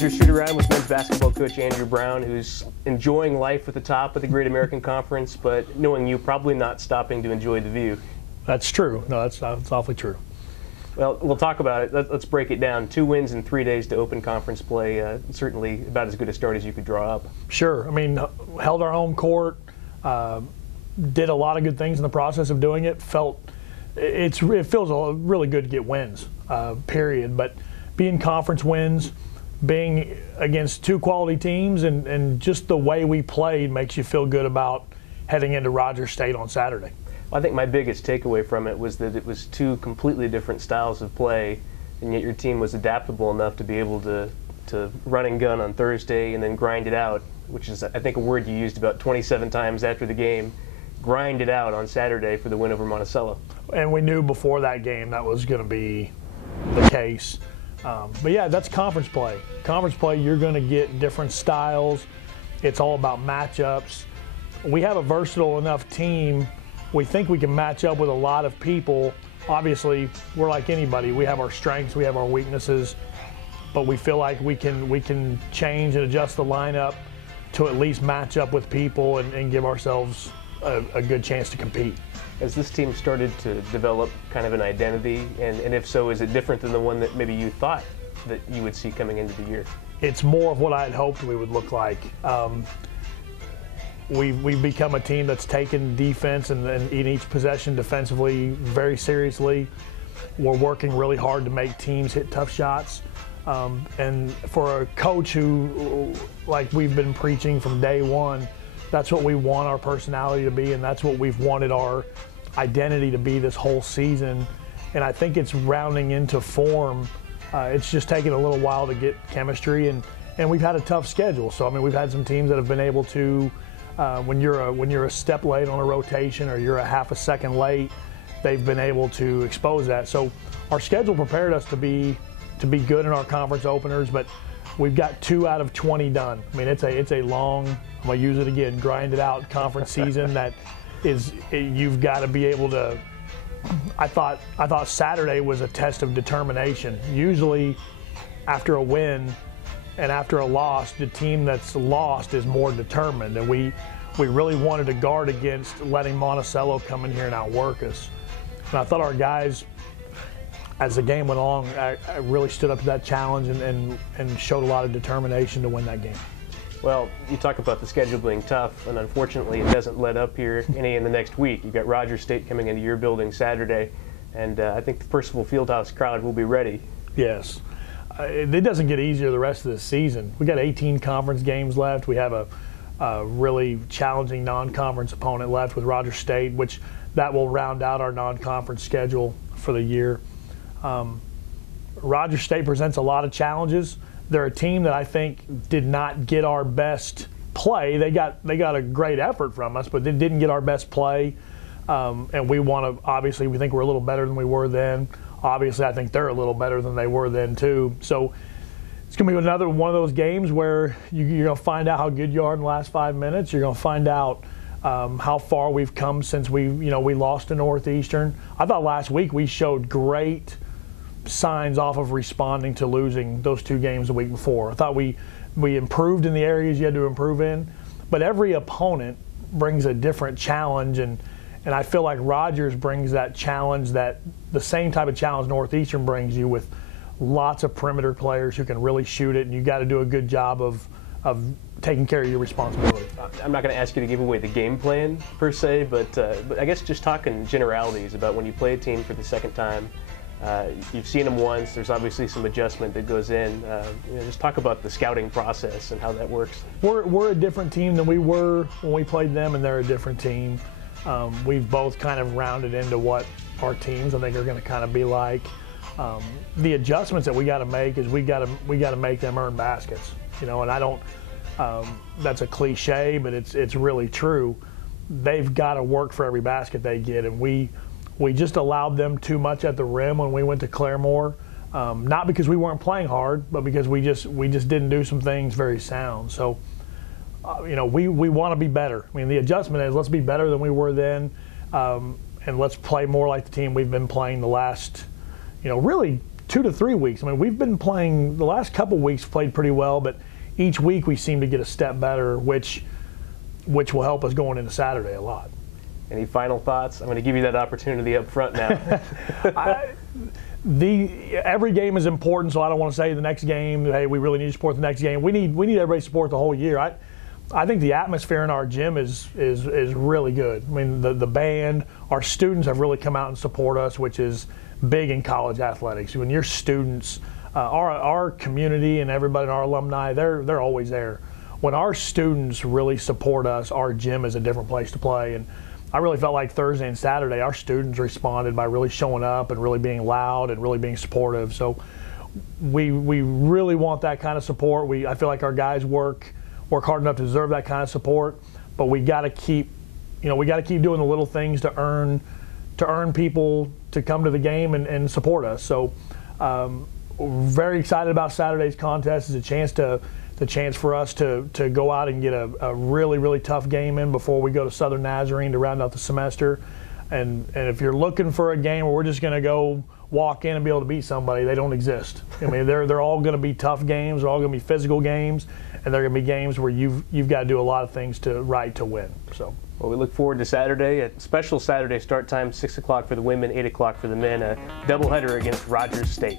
Major Shoot Around with men's basketball coach Andrew Brown, who's enjoying life at the top of the Great American Conference, but knowing you, probably not stopping to enjoy the view. That's true. No, that's awfully true. Well, we'll talk about it. Let's break it down. 2 wins in 3 days to open conference play. Certainly about as good a start as you could draw up. Sure. I mean, held our home court, did a lot of good things in the process of doing it. It feels really good to get wins, period. But being conference wins, being against 2 quality teams, and just the way we played makes you feel good about heading into Rogers State on Saturday. Well, I think my biggest takeaway from it was that it was 2 completely different styles of play, and yet your team was adaptable enough to be able to run and gun on Thursday and then grind it out, which is, I think, a word you used about 27 times after the game. Grind it out on Saturday for the win over Monticello. And we knew before that game that was going to be the case. But yeah, that's conference play. Conference play, you're going to get different styles. It's all about matchups. We have a versatile enough team. We think we can match up with a lot of people. Obviously, we're like anybody. We have our strengths, we have our weaknesses, but we feel like we can change and adjust the lineup to at least match up with people and give ourselves a good chance to compete. Has this team started to develop kind of an identity, and if so, is it different than the one that maybe you thought that you would see coming into the year? It's more of what I had hoped we would look like. We've become a team that's taken defense and in each possession defensively very seriously. We're working really hard to make teams hit tough shots. And for a coach who, like we've been preaching from day one, that's what we want our personality to be, and that's what we've wanted our identity to be this whole season. And I think it's rounding into form. It's just taken a little while to get chemistry, and we've had a tough schedule. So I mean, we've had some teams that have been able to, when you're a step late on a rotation or you're a half a second late, they've been able to expose that. So our schedule prepared us to be good in our conference openers, but we've got 2 out of 20 done. I mean, it's a long, I'm gonna use it again, grind it out conference season that you've got to be able to. I thought Saturday was a test of determination. Usually, after a win and after a loss, the team that's lost is more determined, and we really wanted to guard against letting Monticello come in here and outwork us. And I thought our guys, as the game went along, I really stood up to that challenge and showed a lot of determination to win that game. Well, you talk about the schedule being tough, and unfortunately it doesn't let up here any in the next week. You've got Rogers State coming into your building Saturday, and I think the Percival Fieldhouse crowd will be ready. Yes. It doesn't get easier the rest of the season. We got 18 conference games left. We have a really challenging non-conference opponent left with Rogers State, which that will round out our non-conference schedule for the year. Rogers State presents a lot of challenges. They're a team that I think did not get our best play. They got a great effort from us, but they didn't get our best play. And we want to, obviously, we think we're a little better than we were then. Obviously, I think they're a little better than they were then too. So it's going to be another one of those games where you're going to find out how good you are in the last 5 minutes. You're going to find out how far we've come since we lost to Northeastern. I thought last week we showed great signs off of responding to losing those 2 games the week before. I thought we improved in the areas you had to improve in, but every opponent brings a different challenge, and I feel like Rogers brings that challenge, that the same type of challenge Northeastern brings you, with lots of perimeter players who can really shoot it, and you got to do a good job of taking care of your responsibility. I'm not going to ask you to give away the game plan per se, but I guess just talking generalities about when you play a team for the second time. You've seen them once. There's obviously some adjustment that goes in. Just talk about the scouting process and how that works. We're a different team than we were when we played them, and they're a different team. We've both kind of rounded into what our teams, I think, are going to kind of be like. The adjustments that we got to make is we got to make them earn baskets. And I don't. That's a cliche, but it's really true. They've got to work for every basket they get, and we just allowed them too much at the rim when we went to Claremore. Not because we weren't playing hard, but because we just didn't do some things very sound. So, we want to be better. I mean, the adjustment is let's be better than we were then, and let's play more like the team we've been playing the last, really 2 to 3 weeks. I mean, we've been playing the last couple weeks, played pretty well, but each week we seem to get a step better, which will help us going into Saturday a lot. Any final thoughts? I'm going to give you that opportunity up front now. Every game is important, so I don't want to say the next game, hey, we really need to support the next game. We need everybody to support the whole year. I think the atmosphere in our gym is really good. I mean, the band, our students have really come out and support us, which is big in college athletics. When your students, our community and everybody in our alumni, they're always there. When our students really support us, our gym is a different place to play. And I really felt like Thursday and Saturday, our students responded by really showing up and really being loud and really being supportive. So we really want that kind of support. I feel like our guys work hard enough to deserve that kind of support, but we got to keep doing the little things to earn people to come to the game and support us. So very excited about Saturday's contest. It's a chance for us to go out and get a really, really tough game in before we go to Southern Nazarene to round out the semester. And if you're looking for a game where we're just going to go walk in and be able to beat somebody, they don't exist. I mean, they're all going to be tough games. They're all going to be physical games, and they're going to be games where you've got to do a lot of things to win. So. Well, we look forward to Saturday. A special Saturday start time, 6 o'clock for the women, 8 o'clock for the men. A doubleheader against Rogers State.